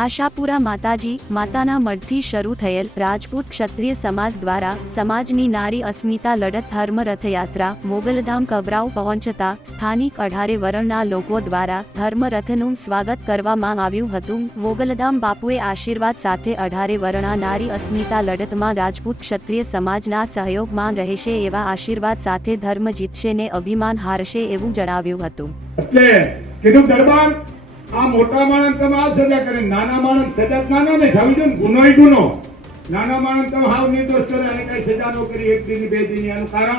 આશાપુરા માતાજી, માતાના મઢથી શરૂ થયેલ રાજપૂત ક્ષત્રિય સમાજ દ્વારા સમાજની નારી અસ્મિતા લડત ધર્મ રથયાત્રા, મોગલધામ કવરાવ પહોંચતા સ્થાનિક અઢારે વરણના લોકો દ્વારા ધર્મ રથનું સ્વાગત કરવામાં આવ્યું હતું. મોગલધામ બાપુએ આશીર્વાદ સાથે અઢારે વરણા નારી અસ્મિતા લડતમાં રાજપૂત ક્ષત્રિય સમાજના સહયોગમાં રહેશે એવા આશીર્વાદ સાથે ધર્મ જીતશે ને અભિમાન હારશે એવું જણાવ્યું હતું. આ મોટા માણસ તમે આ સજા કરે. નાના માણસ સજા, નાના ને જાવી દો ને ગુનો. નાના માણસ તમે હાવ નિર્દોષ કરે અને કઈ સજા ન કરી, એક દિન, બે દિન એનું કારણ.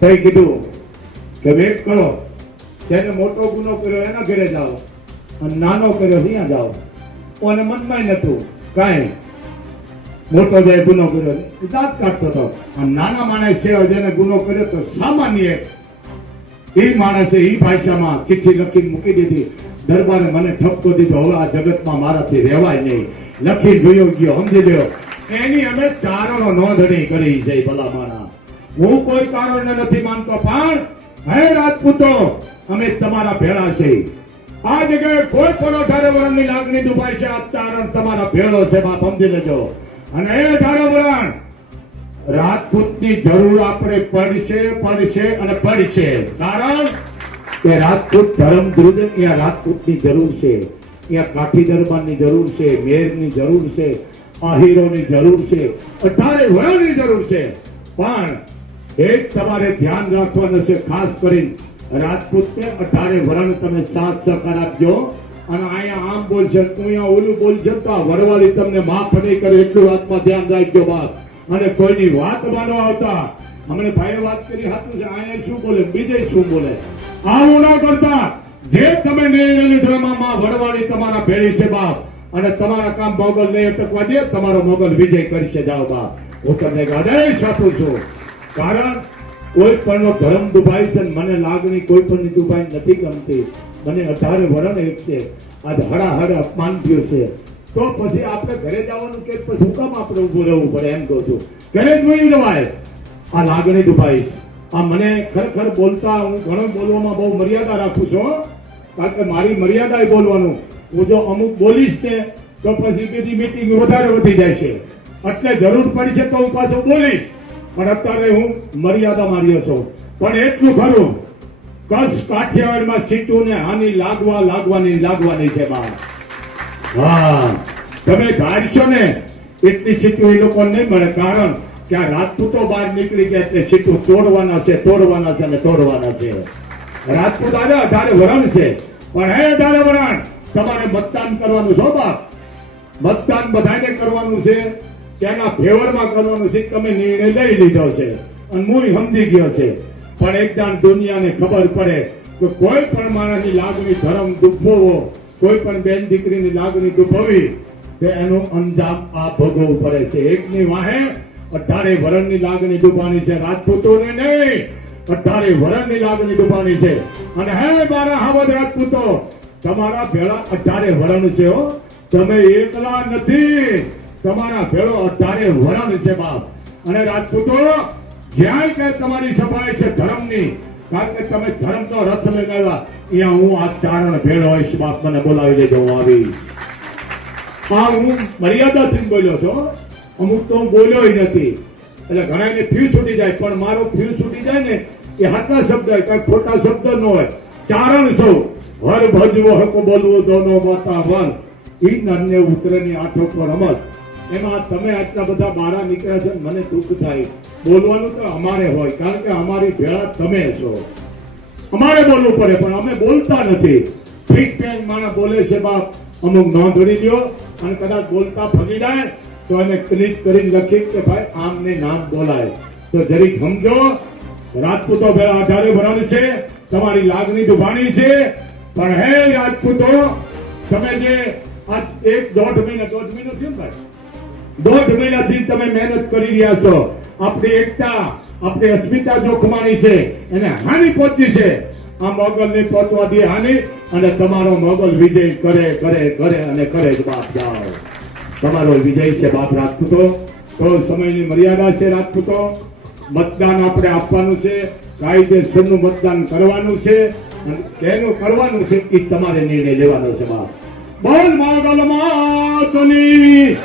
થઈ કીધું કે વેટ કરો. જેને મોટો ગુનો કર્યો એના ઘરે જાઓ અને નાનો કર્યો ત્યાં જાઓ. અને મનમાં નતું કાંઈ. મોટો જે ગુનો કર્યો દાંત કાઢતો હતો. અને નાના માણસ છે, જેને ગુનો કર્યો તો સામાન્ય એ માણસે એ ભાષામાં ચિઠ્ઠી લખીને મૂકી દીધી. દરબારે મને ઠપકો દીધો હવે આ જગતમાં મારાથી રહેવાય નહીં. લખી જોયો, ગયો, સમજી ગયો. એની અમે ચારણો નોંધણી કરી છે ભલા માણા હું કોઈ કારણ નથી માનતો, પણ હે રાજપૂતો, અમે તમારા ભેળા છે આ જગ્યાએ કોઈ પણ અઢારે વરણની લાગણી દુભાય છે, આ ચારણ તમારા ભેળો છે, બાપ, સમજી લેજો. અને એ અઢારે વરણ રાજપૂતની જરૂર આપણે પડશે પડશે અને પડશે. કારણ કે રાજપૂત ધર્મ ધ્રુજ અહીંયા રાજપૂતની જરૂર છે. અહીંયા કાઠી દરબારની જરૂર છે, મેરની જરૂર છે, આહીરોની જરૂર છે, અઢારે વરણની જરૂર છે. પણ એક તમારે ધ્યાન રાખવાનું છે, ખાસ કરીને રાજપૂતને અઢારે વરણ તમે સાથ સહકાર આપજો. અને અહીંયા આમ બોલશે અહીંયા ઓલું બોલશે તો વરવાળી તમને માફ નહીં કરે, એટલું વાતમાં ધ્યાન રાખજો બાપ અને કોઈની વાત માનવા આવતા હમણે ભાઈએ વાત કરી, હાથું છે અહીંયા શું બોલે, બીજે શું બોલે? આવું ના કરતા. જે તમે નિર્ણય લીધો એમાં માં વડવાળી તમારા ભેળી છે બાપ, અને તમારા કામ મોગલ નહીં અટકવા દે, તમારો મોગલ વિજય કરશે, જાઓ બાપ. હું તમને આદેશ આપું છું. કારણ, કોઈ પણ નો ધર્મ દુભાય છે મને લાગણી કોઈ પણ દુભાઈ નથી ગમતી. મને અઢારે વરણ એક છે. આજ હડા હડ અપમાન થયું છે. તો પછી આપણે ઘરે જવાનું કે પછી શું કામ આપણે ઊભું રહેવું પડે એમ કહું છું. ઘરે જ જવાય આ લાગણી દુભાઈ આ મને ખરેખર બોલતા હું ઘણો બોલવામાં બહુ મર્યાદા રાખું છું કારણ કે મારી મર્યાદા બોલવાનું. હું જો અમુક બોલીશ ને, તો પછી બીજી મીટિંગ વધારે વધી જાય છે. એટલે જરૂર પડી છે તો હું પાછો બોલીશ. પણ અત્યારે હું મર્યાદા માર્યો છું. પણ એટલું ખરું. કચ્છ કાઠિયાવાડમાં સીટું ને હાની લાગવા લાગવાની લાગવાની છે બા હા, તમે ધારશો ને, એટલી સીટું એ લોકો નહીં મળે, કારણ કે આ રાજપૂતો બહાર નીકળી ગયા એટલે સીટું તોડવાના છે તોડવાના છે અને તોડવાના છે. રાજપૂત આજે અઢારે વરણ છે. પણ હે અઢારે વરણ, તમારે મતદાન કરવાનું છો બાપ. મતદાન બધાને કરવાનું છે. તેના ફેવરમાં કરવાનું છે. તમે નિર્ણય લઈ લીધો છે. અને હું સમજી ગયો છે. પણ એકદમ દુનિયાને ખબર પડે કે કોઈ પણ માણસની લાગણી, ધર્મ દુભવો કોઈ પણ બેન દીકરીની લાગણી દુભવી તો એનો અંજામ આ ભોગવવું પડે છે. એકની વાહે અઢારે વરણની લાગણી દુભાની છે. રાજપૂતોને નહીં, અઢારે વરણની લાગણી દુભાની છે. અને હે મારા હાવદ રાજપૂતો, તમારા ભેળા અઢારે વરણ છે હો. તમે એકલા નથી, તમારા ભેળો અઢારે વરણ છે બાપ. અને રાજપૂતો, જ્યાં કે તમારી સફાઈ છે ધર્મની કારણ કે તમે ધર્મ તો રથ લગાવ્યા. ત્યાં હું આ ચારણ ભેળ હોઈશ બાપ બોલાવી લેજો, હું આવી. હા હું મર્યાદાથી બોલ્યો છો અમુક તો હું બોલ્યો નથી. એટલે ઘણાને ફ્યુ છૂટી જાય, પણ મારો ફ્યુ છૂટી જાય ને, એ હાથના શબ્દ હોય, કાંઈ ખોટા શબ્દ ન હોય. ચારણ સૌ હર ભજવો હક બોલવો, દોનો માતા વન ઈ નરને ઉતરેની આંખો પર રમત એમાં તમે આટલા બધા મારા નીકળ્યા છે, મને દુઃખ થાય. બોલવાનું તો અમારે હોય, કારણ કે અમારી ભેળા તમે છો. અમારે બોલવું પડે, પણ અમે બોલતા નથી. ઠીક છે માણસ બોલે છે બાપ, અમુક નોંધ ભરી દો અને કદાચ બોલતા ફગી જાય, તો એને ક્લિક કરીને લખી કે ભાઈ આમ ને નામ બોલાય. તો જરીક સમજો, રાજપૂતો ભેળા આધારે વરણ છે, તમારી લાગણી દુભાણી છે, પણ હે રાજપૂતો, તમે જે આ એક દોઢ મહિના, દોઢ મહિનો થયો ભાઈ? દોઢ મહિનાથી તમે મહેનત કરી રહ્યા છો. આપણી એકતા, આપણી અસ્મિતા જોખમાણી છે, એને હાનિ પહોંચી છે. આ મોગલને પહોંચવા દે હાનિ અને તમારો મોગલ વિજય કરે કરે કરે અને કરે જ બાપ જાઓ તમારો વિજય છે બાપ રાજપૂતો. તો સમયની મર્યાદા છે રાજપૂતો. મતદાન આપણે આપવાનું છે, કાયદેસરનું મતદાન કરવાનું છે તેનું કરવાનું છે એ તમારે નિર્ણય લેવાનો છે બાપ. બોલ મોગલ માતની.